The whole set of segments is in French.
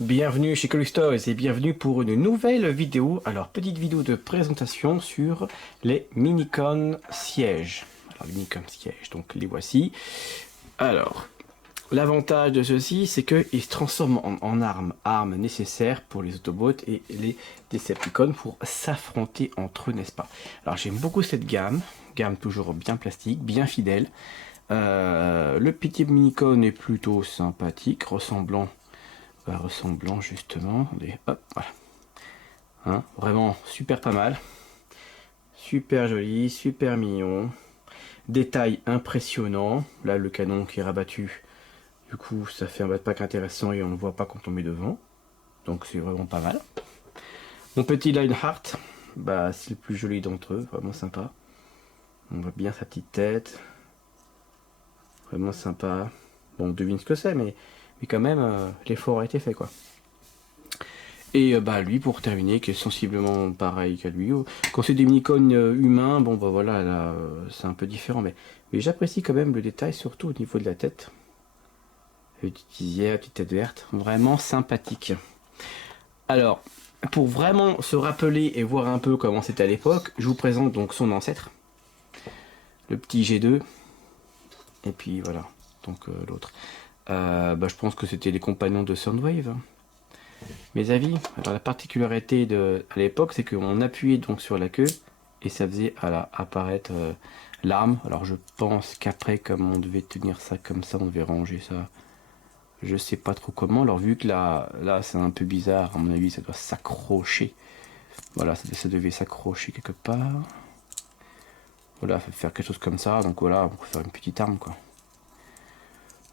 Bienvenue chez Colustoys et bienvenue pour une nouvelle vidéo. Alors, petite vidéo de présentation sur les Minicon sièges. Alors, les Minicon sièges, donc les voici. Alors, l'avantage de ceux-ci, c'est qu'ils se transforment en armes nécessaires pour les Autobots et les Decepticons pour s'affronter entre eux, n'est-ce pas? Alors, j'aime beaucoup cette gamme toujours bien plastique, bien fidèle. Le petit Minicon est plutôt sympathique, ressemblant justement, hop, voilà. Hein, vraiment super pas mal, super joli, super mignon, détail impressionnant. Là le canon qui est rabattu, du coup ça fait un backpack intéressant et on ne le voit pas quand on met devant, donc c'est vraiment pas mal. Mon petit Lionheart, bah c'est le plus joli d'entre eux, vraiment sympa. On voit bien sa petite tête, vraiment sympa. Bon, on devine ce que c'est, mais quand même l'effort a été fait, quoi. Et bah lui pour terminer, qui est sensiblement pareil qu'à lui. Quand c'est des Minicon humains, bon bah voilà, là c'est un peu différent, mais j'apprécie quand même le détail, surtout au niveau de la tête. Petite visière, petite tête verte, vraiment sympathique. Alors, pour vraiment se rappeler et voir un peu comment c'était à l'époque, je vous présente donc son ancêtre, le petit G2, et puis voilà, donc l'autre. Bah, je pense que c'était les compagnons de Soundwave. Mes avis, alors la particularité à l'époque, c'est qu'on appuyait donc sur la queue et ça faisait apparaître l'arme. Alors je pense qu'après, comme on devait tenir ça comme ça, on devait ranger ça. Je sais pas trop comment. Alors vu que là c'est un peu bizarre, à mon avis, ça doit s'accrocher. Voilà, ça devait s'accrocher quelque part. Voilà, faire quelque chose comme ça. Donc voilà, on peut faire une petite arme, quoi.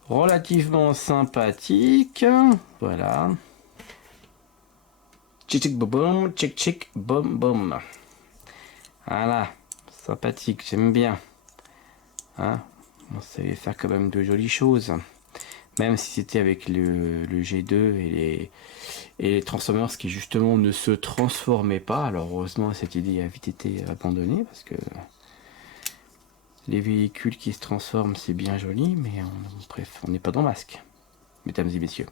Relativement sympathique. Voilà. Tchic tchic boum boum, tchic tchic boum boum. Voilà, sympathique, j'aime bien. Hein, on savait faire quand même de jolies choses. Même si c'était avec le G2 et les Transformers qui justement ne se transformaient pas. Alors heureusement cette idée a vite été abandonnée parce que les véhicules qui se transforment c'est bien joli, mais on n'est pas dans Masque, mesdames et messieurs.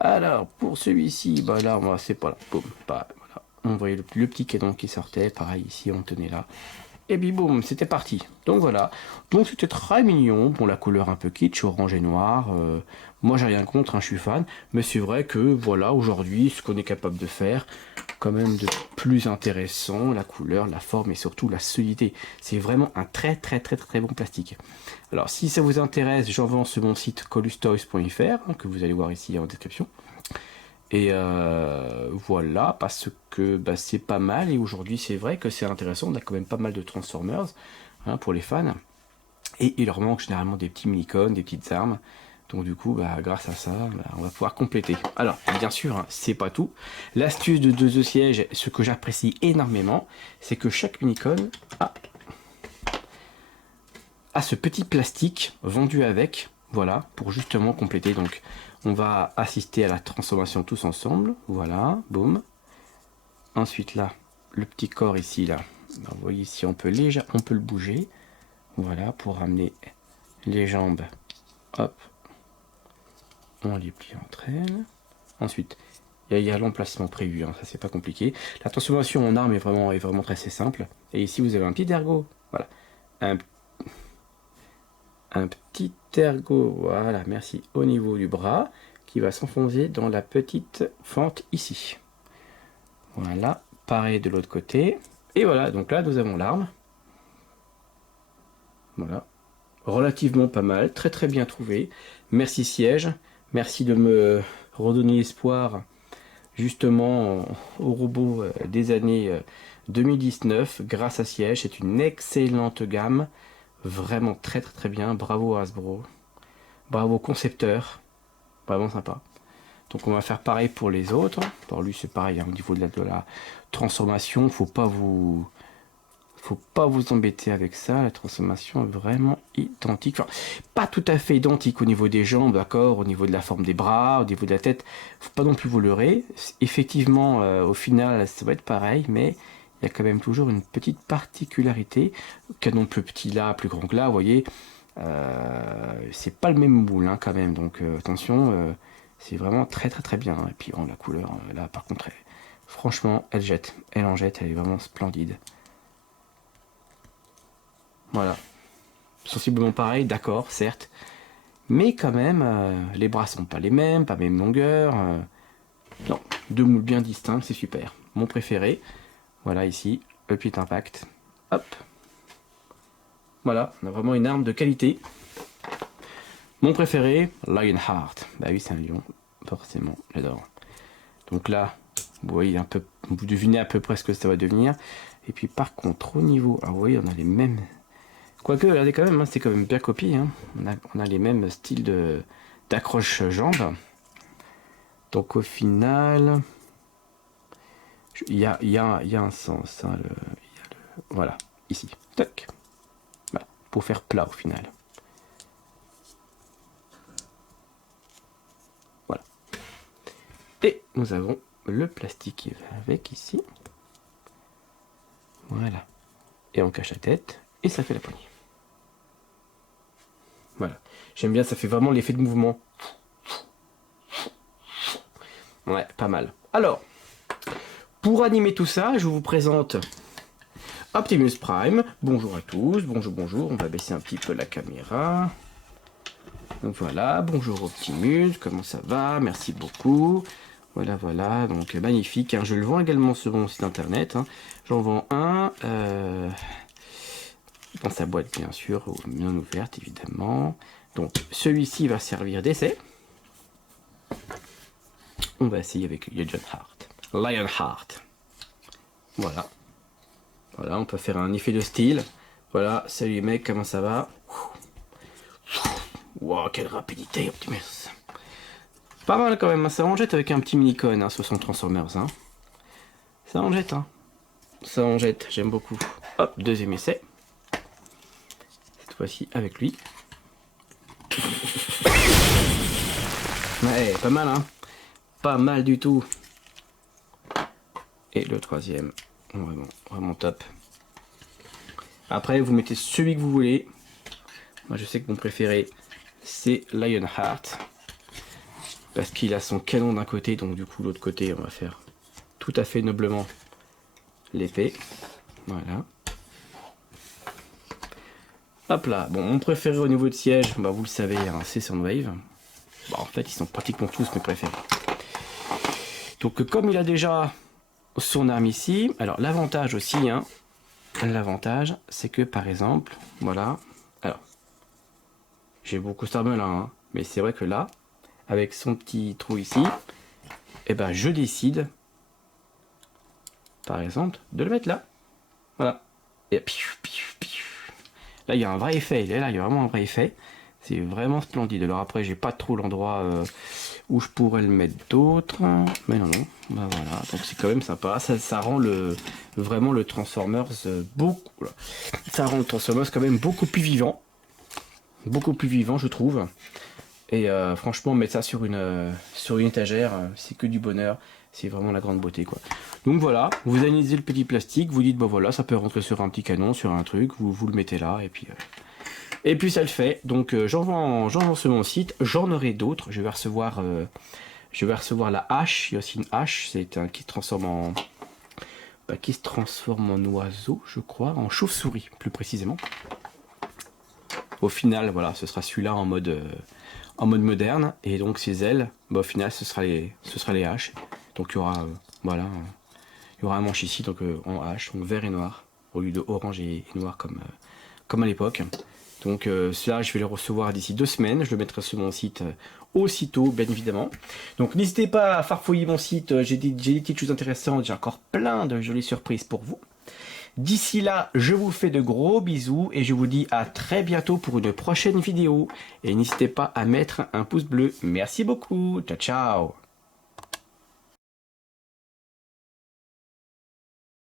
Alors pour celui-ci, bah là c'est pas là, boum, bah, voilà. On voyait le petit canon qui sortait, pareil ici on tenait là. Et puis boum, c'était parti. Donc voilà. Donc c'était très mignon. Bon, la couleur un peu kitsch, orange et noir. Moi j'ai rien contre, hein, je suis fan. Mais c'est vrai que voilà, aujourd'hui, ce qu'on est capable de faire, quand même de plus intéressant, la couleur, la forme et surtout la solidité. C'est vraiment un très bon plastique. Alors si ça vous intéresse, j'en vends sur mon site colustoys.fr, hein, que vous allez voir ici en description. Et voilà, parce que bah, c'est pas mal, et aujourd'hui c'est vrai que c'est intéressant, on a quand même pas mal de Transformers, hein, pour les fans, et il leur manque généralement des petits Minicon, des petites armes, donc du coup, bah, grâce à ça, bah, on va pouvoir compléter. Alors, bien sûr, hein, c'est pas tout, l'astuce de The Siege, ce que j'apprécie énormément, c'est que chaque Minicon a ce petit plastique vendu avec, voilà, pour justement compléter. Donc on va assister à la transformation tous ensemble, voilà, boum. Ensuite là, le petit corps ici, là, vous voyez ici, on peut le bouger, voilà, pour ramener les jambes, hop, on les plie entre elles. Ensuite, il y a l'emplacement prévu, hein, ça c'est pas compliqué. La transformation en arme est vraiment très simple. Et ici vous avez un petit ergot, voilà, un petit ergot, voilà, merci, au niveau du bras, qui va s'enfoncer dans la petite fente ici. Voilà, pareil de l'autre côté. Et voilà, donc là nous avons l'arme. Voilà, relativement pas mal, très bien trouvé. Merci Siège, merci de me redonner espoir justement au robot des années 2019 grâce à Siège. C'est une excellente gamme, vraiment très bien. Bravo Hasbro, bravo concepteur, vraiment sympa. Donc on va faire pareil pour les autres. Alors lui c'est pareil, hein, au niveau de la transformation, faut pas vous embêter avec ça. La transformation est vraiment identique, enfin, pas tout à fait identique au niveau des jambes, d'accord, au niveau de la forme des bras, au niveau de la tête, faut pas non plus vous leurrer. Effectivement, au final ça va être pareil, mais il y a quand même toujours une petite particularité. Canon plus petit là, plus grand que là, vous voyez, c'est pas le même moule, hein, quand même, donc attention, C'est vraiment très très très bien. Et puis bon, la couleur, là par contre, franchement, elle jette. Elle en jette, elle est vraiment splendide. Voilà. Sensiblement pareil, d'accord, certes. Mais quand même, les bras sont pas les mêmes, pas même longueur. Non, deux moules bien distincts, c'est super. Mon préféré, voilà ici, le petit impact. Hop. Voilà, on a vraiment une arme de qualité. Mon préféré, Lionheart. Bah oui, c'est un lion, forcément, j'adore. Donc là, vous voyez un peu, vous devinez à peu près ce que ça va devenir. Et puis par contre, au niveau, alors vous voyez, on a les mêmes. Quoique, regardez quand même, hein, c'est quand même bien copié. Hein. On a les mêmes styles d'accroche-jambes. Donc au final, il y a un sens. Hein, voilà, ici. Tac. Voilà, pour faire plat au final. Voilà. Et nous avons le plastique qui va avec ici. Voilà. Et on cache la tête et ça fait la poignée. Voilà. J'aime bien, ça fait vraiment l'effet de mouvement. Ouais, pas mal. Alors, pour animer tout ça, je vous présente Optimus Prime. Bonjour à tous, bonjour. On va baisser un petit peu la caméra. Donc voilà, bonjour Optimus, comment ça va? Merci beaucoup. Voilà, donc magnifique. Hein. Je le vends également sur mon site internet. Hein. J'en vends un dans sa boîte, bien sûr, bien ouverte, évidemment. Donc celui-ci va servir d'essai. On va essayer avec Lionheart. Voilà, on peut faire un effet de style. Voilà, salut mec, comment ça va? Wow, quelle rapidité, Optimus. Pas mal quand même, ça en jette avec un petit mini-con hein, sur son Transformers. Hein. Ça en jette, hein. Ça en jette, j'aime beaucoup. Hop, deuxième essai. Cette fois-ci avec lui. Ouais, pas mal, hein. Pas mal du tout. Et le troisième, vraiment top. Après, vous mettez celui que vous voulez. Moi, je sais que mon préféré, c'est Lionheart. Parce qu'il a son canon d'un côté, donc du coup, l'autre côté, on va faire tout à fait noblement l'épée. Voilà. Hop là. Bon, mon préféré au niveau de siège, bah, vous le savez, hein, c'est Soundwave. Bon, en fait, ils sont pratiquement tous mes préférés. Donc, comme il a déjà son arme ici, alors l'avantage aussi, hein, l'avantage, c'est que par exemple, voilà, alors, j'ai beaucoup cette arme là, hein, mais c'est vrai que là, avec son petit trou ici, et ben je décide, par exemple, de le mettre là, voilà, et là il y a un vrai effet, là il y a vraiment un vrai effet, c'est vraiment splendide. Alors après j'ai pas trop l'endroit où je pourrais le mettre d'autre, mais non, ben voilà, donc c'est quand même sympa, ça rend vraiment le Transformers beaucoup, ça rend le Transformers quand même beaucoup plus vivant je trouve. Et franchement, mettre ça sur une étagère, c'est que du bonheur. C'est vraiment la grande beauté, quoi. Donc voilà, vous analysez le petit plastique, vous dites, bon voilà, ça peut rentrer sur un petit canon, sur un truc, vous le mettez là, et puis ça le fait. Donc j'en vends sur mon site, j'en aurai d'autres. Je vais recevoir la hache. Il y a aussi une hache, c'est un qui se transforme en oiseau, je crois, en chauve-souris, plus précisément. Au final, voilà, ce sera celui-là en mode moderne, et donc ces ailes, bah, au final ce sera les haches. Donc il y aura voilà, il y aura un manche ici donc en hache, donc vert et noir au lieu de orange et noir comme à l'époque. Donc cela je vais le recevoir d'ici 2 semaines, je le mettrai sur mon site aussitôt bien évidemment. Donc n'hésitez pas à farfouiller mon site, j'ai des petites choses intéressantes, j'ai encore plein de jolies surprises pour vous. D'ici là, je vous fais de gros bisous et je vous dis à très bientôt pour une prochaine vidéo. Et n'hésitez pas à mettre un pouce bleu. Merci beaucoup. Ciao, ciao.